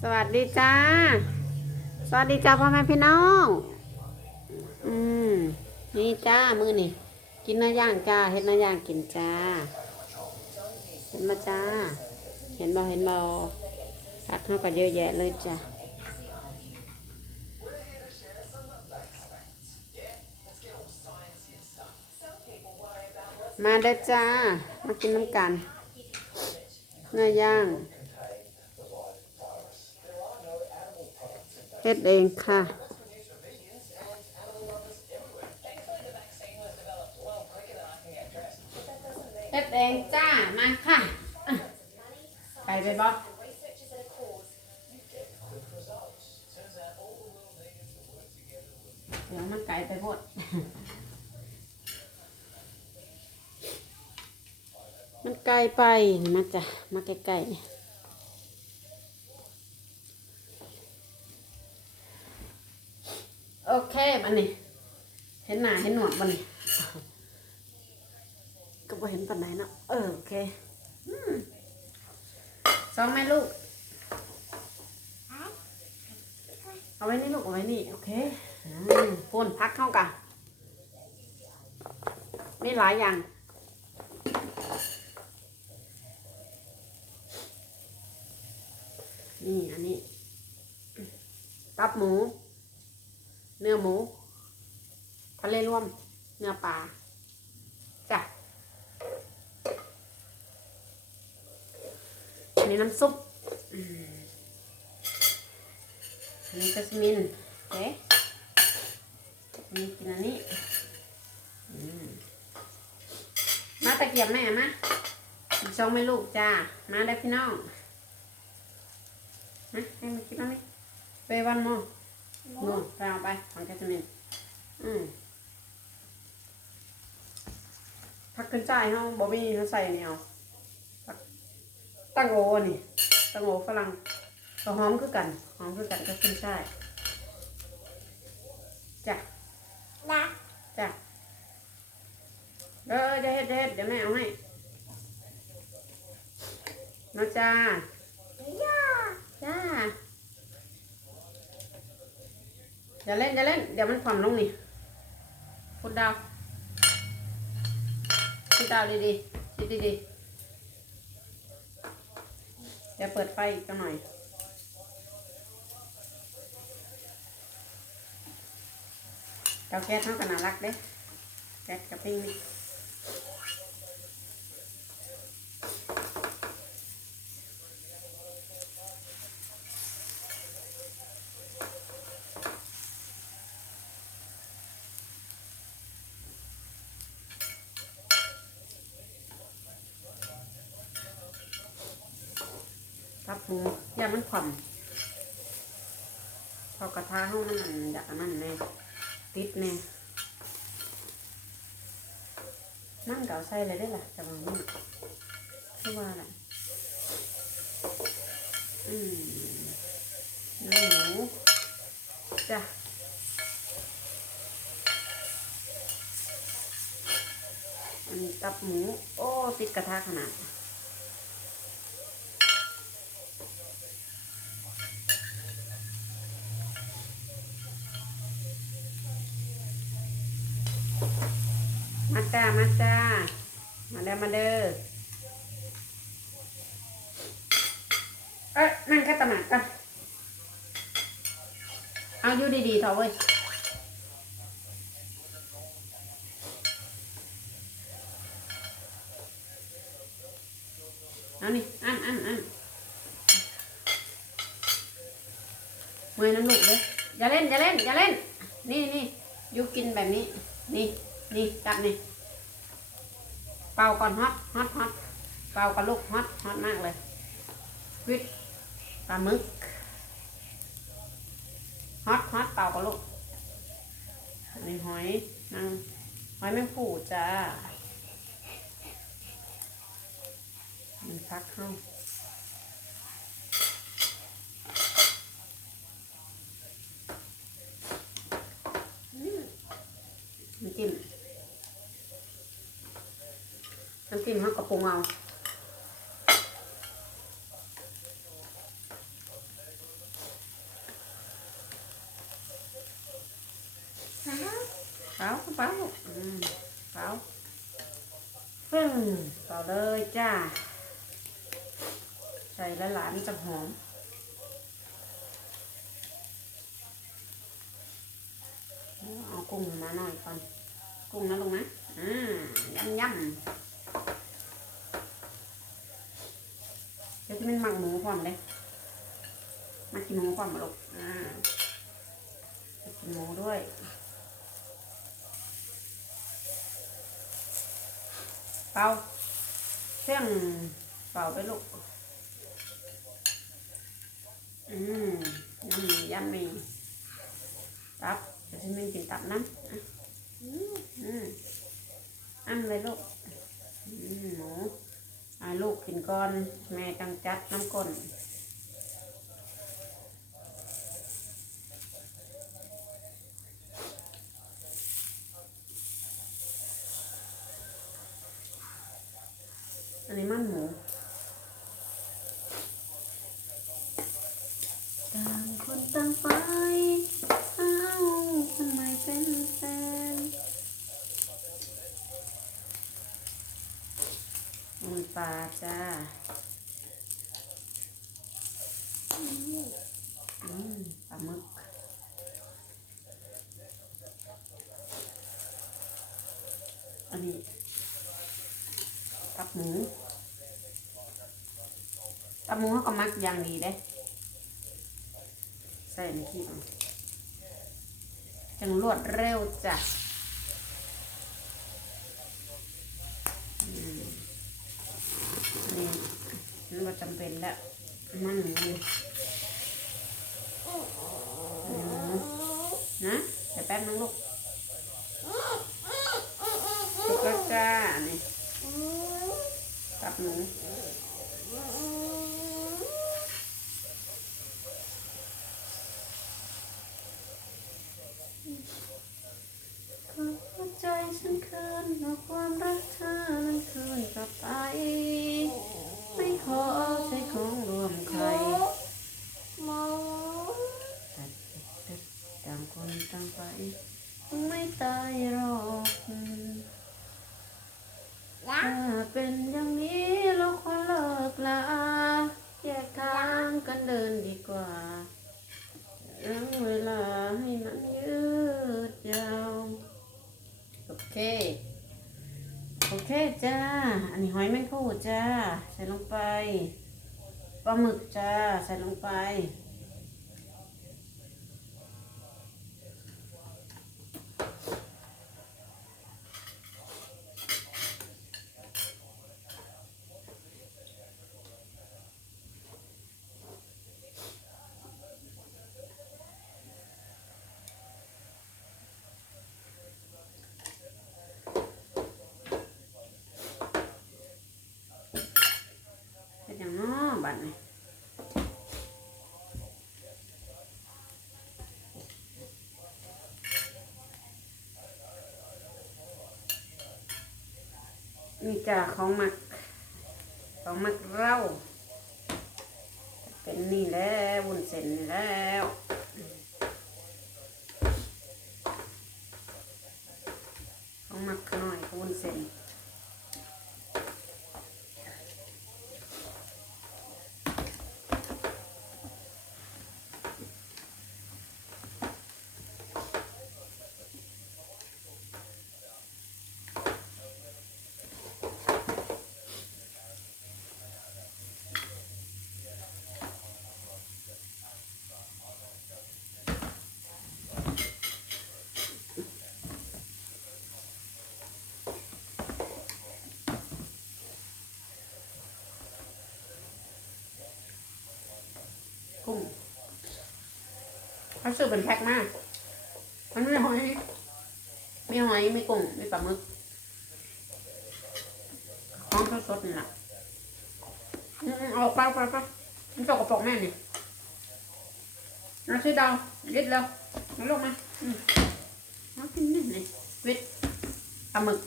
สวัสดีจ้า สวัสดีจ้าพ่อแม่พี่น้อง อืม นี่จ้ามือนี่กินเนื้อย่างจ้าเห็ดเนื้อย่างกินจ้า เห็นมาจ้า เห็นบ่เห็นบ่ผักเข้าก็เยอะแยะเลยจ้ามาเด้อจ้า มากินน้ำกันเนื้อย่าง ฮ็ดเองค่ะ เฮ็ดเองจ้า มาค่ะอะไปไปบ๊อบเดี๋ยวมันไกลไปหมด มันไกลไปมาจ้ะมาใกล้ๆนี่โอเคบันนี้ เห็นหน้าเห็นหนวดบันนี้ก็บ่เห็นปันไหนเนาะเออโอเคอืมสองแม่ลูก เอาไว้นี่ลูกเอาไว้นี่โอเคอืมปูนพักเข้ากันมีหลายอย่างนี่อันนี้ตับหมู เนื้อหมู ทะเลร่วมเนื้อปลาจ้ะอันนี้น้ำซุปอืมอันนี้จัสมินโอเคอันนี้กินอันนี้มาตะเกียบแม่มาช่องไม่ลูกจ้า มาได้พี่น้องนะให้มันกินแล้วนี่ไปวันโมโมไปเอาไปของแกจะมีอืม ผักขึ้นจ่ายเขาบอบบี้เขาใส่เนี่ยเอาผักตั้งโอนี่ตั้งโอฝรั่งก็หอมคือกันหอมคือกันก็ขึ้นจ่ายจ้ะนะจ้ะเออจะเฮ็ดจะเฮ็ดเดี๋ยวแม่เอาให้มาจ้าย่าจ้าอย่าเล่นอย่าเล่นเดี๋ยวมันความลงนี่พุดดาว พุดดาวดีๆดีดีดีเดี๋ยวเปิดไฟอีกสักหน่อยเตาแก๊สเท่ากันน่ารักเด้แก๊สกับปิ้งนี่ทับหมู อย่ามันขวมพอกระทะห้องมันอันอยากนั่นแน่ติดแน่นั่นเก่าใส่เลยได้ล่ะจังหวะนี้คือว่าอะไรอืมหมูจ้ะอันนี้ตับหมู โอ้ติดกระทะขนาด มาจ้า มาจ้า มาเด้อมาเด้อ เอ้ยนั่งแค่ตะหนักกัน เอาอยู่ดีๆเถอะเว้ย เอานี่อันอันอันเมื่อยน้ำหนุกเลยอย่าเล่น อย่าเล่น อย่าเล่น นี่นี่อยูกินแบบนี้ นี่ นี่จับนี่ เป่าก่อนฮอตฮอตฮอตเป่ากับลูกฮอตฮอตมากเลย วิทปลาหมึก ฮอตฮอตเป่ากับลูกนนี้หอยนางหอยแมงผู้จ้า มันพักเข้าน้ำจิ้มน้ำจิ้มเขากระปุงเอา เป่าเป่าอืมเป่าปึ้งเป่าเลยจ้า ใส่ละหลานจะหอมเอากุ้งมาหน่อยก่อนกุ้งนะลุงนะอ่ายำยำเดี๋ยวที่มันหมักหมูความเลยมากินหมูความมาลูกอ่ากินหมูด้วย เป่าเสียงเป่าไปลูก อืมยำมียำมีตับเดี๋ยวฉันไม่กินตับน้ำอะอืมอืมอันเลยลูกอืมหมูลูกกินก่อน แม่ตังจัดน้ำก้น อันนี้มันหมูต่างคนต่างไปเอ้าทำไมเป็นแฟนมันปลาจ้า อืมปลาหมึก อันนี้ตับหมู ตับ หมูเขาก็มักอย่างดีเด้ ใส่ในขี้จังรวดเร็วจ้ะนี่มันจำเป็นแล้ว มันหมูนะเดี๋ยวแป๊บนึงลูกลูกก็จ้านี่ตับหมู หัวใจฉันคืนเอาความรักเธอนั้นคืนกลับไป ไม่ขอเอาใจของรวมใครตัดตัดต่างคนต่างไปคงไม่ตายหรอกถ้าเป็นอย่างนี้เราควรเลิกลาแยกทางกันเดินดีกว่ารั้งเวลาให้มันยืดยาว โอเค โอเคจ้า อันนี้หอยแมงคู่จ้า ใส่ลงไปปลาหมึกจ้า ใส่ลงไป เป็นอย่างน้อบัดนี้ นี่จ้าของหมัก ของหมักเราเป็นนี่แล้ววุ้นเส้นแล้วของหมักหน่อยบวุ้นเส้น กุ้งเขาซื้อเป็นแพ็คมาก มันไม่หอยไม่หอยไม่กุ้งไม่ปลาหมึก ของสดๆนี่แหละเอาไปไปไปมันตกกระป๋องแม่นี่เอาซื้อดาวยิดแล้วลงมาอืมเอากินนี่นี่วิทปลาหมึก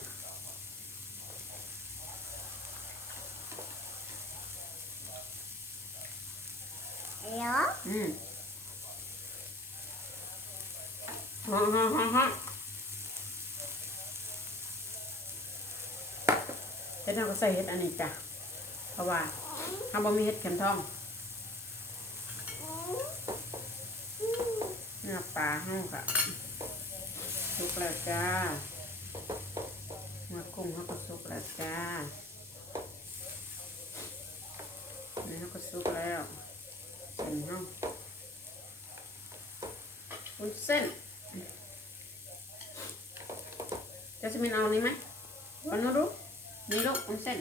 อืมฮะฮเฮ็ดเราก็ใส่เฮ็ดอันนี้จ้ะ เพราะว่าทำบะหมี่เฮ็ดเข็มทองเนื้อปลาห้องกะสุกแล้วจ้าเนื้อกุ้งเขาก็สุกแล้วจ้านี่เขาก็สุกแล้ว เส้นห้องวุ้นเส้นจะจะมีเอานี้ไหมเอาโน้ดูนี่ลูกวุ้นเส้น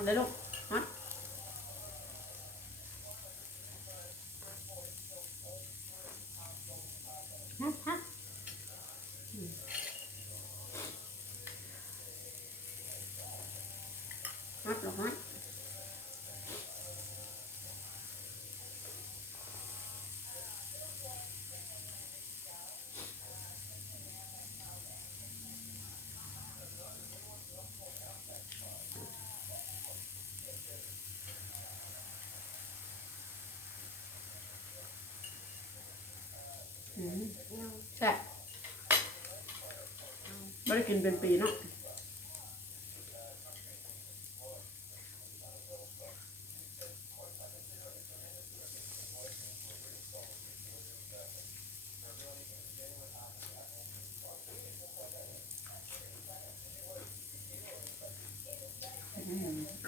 ฮอตเลยลูกฮอตฮอตฮอตอืมฮอตลูกฮอตอืมแซ่บ ได้กินเป็นปีเนาะ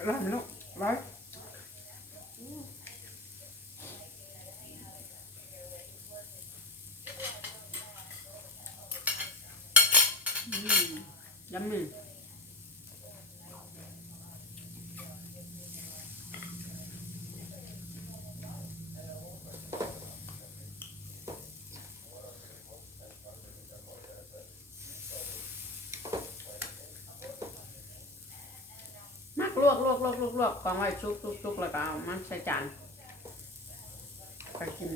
ร้อนลูกอร่อย ยำ มือมักลวกลวกลวกลวกลวกกองไว้ชุกชุกชุกแล้วก็เอามันใส่จานไปกิน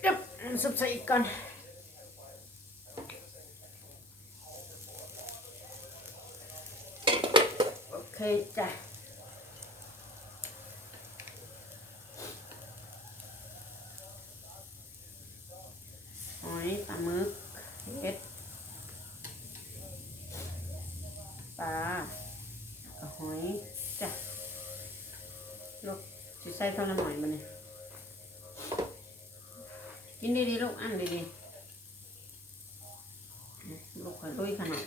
เดี๋ยวสุบใส่อีกก่อนโอเคจ้ะหอยปลาหมึกเห็ดปลาหอยจ้ะลูกจะใส่เท่าละหน่อยมาเนี่ย กินดีๆลูกอันดีๆลูกขอลุยขนาด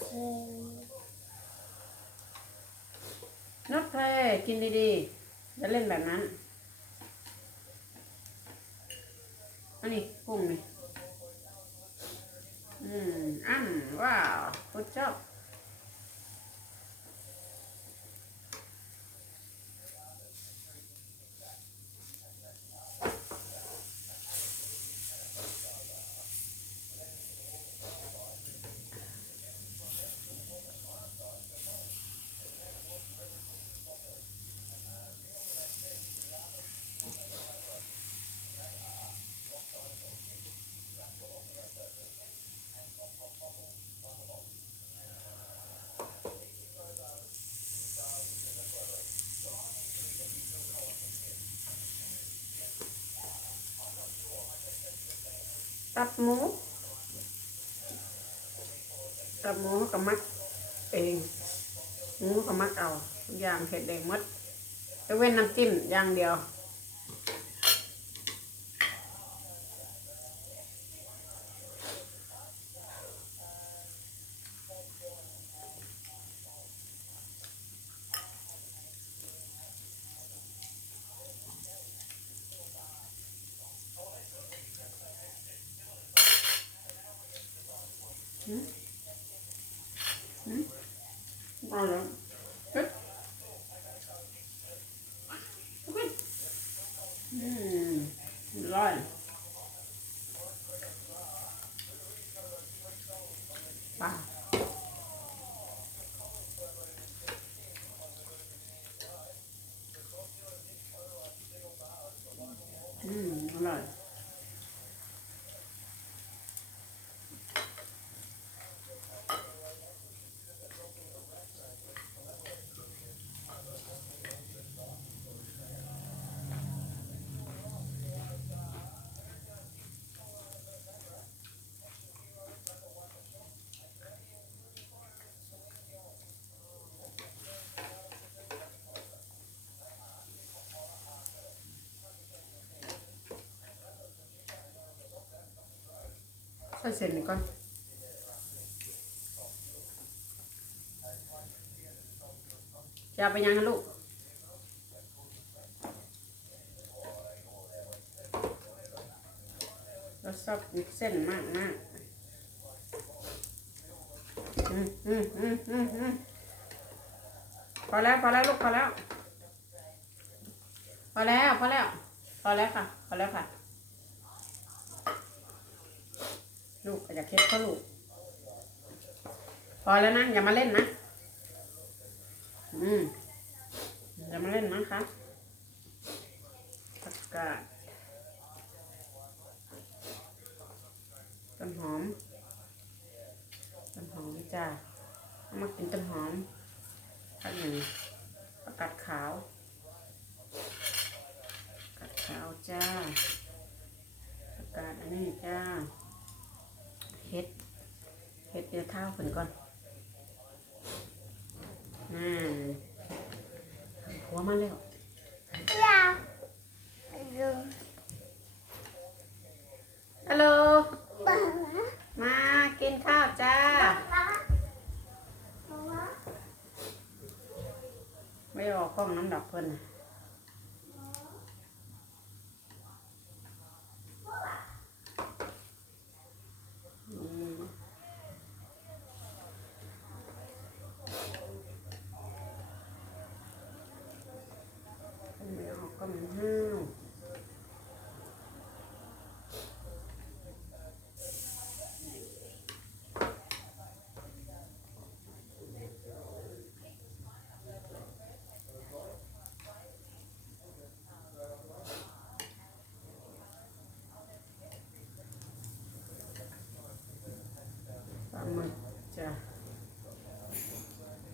เค็มนกเพลกินดีๆจะเล่นแบบนั้น อันนี้กุ้งนี่อืมอันว้าวกุดชอบ ตับหมูตับหมูเขาก็มักเองหมูเขากับมักเอาอย่างเผ็ดแดงหมดยกเว้นน้ำจิ้มอย่างเดียว เอาแล้วเฮ้ยโอเคอืมอร่อยป่า ใส่เส้นนี่ก่อนจะไปยังฮะลูกเราชอบกินเส้นมากมากอืมอืมอืมอืมอืมพอแล้วพอแล้วลูกพอแล้วพอแล้วพอแล้วพอแล้วค่ะพอแล้วค่ะ ลูกก็จะเค็ดเขาลูก พอแล้วนะ อย่ามาเล่นนะ อืม อย่ามาเล่นนะคะผักกาดต้นหอม ต้นหอมจ้าเอามากินต้นหอมอันหนึ่งประกาศขาวประกาศขาวจ้าประกาศอันนี้จ้า เฮ็ด เฮ็ดเดี๋ยวเท้าฝนก่อนนั่นหัวมาแล้วยาวดูฮัลโหลบ้ามากินข้าวจ้าบ้าบ้า ไม่ออกกล้องน้ำดอกเพิ่นน่ะอืมไม่ออกก็มันห้าวปลาหมึกจ้ะ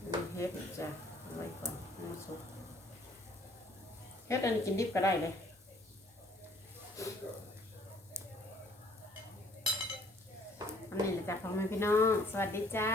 มีเฮ็ด จ้ะเอาไว้ก่อนเอามาสุกเฮ็ดอันนี้กินดิบก็ได้เลยอันนี้แหละจ้ะพ่อแม่พี่น้อง สวัสดีจ้า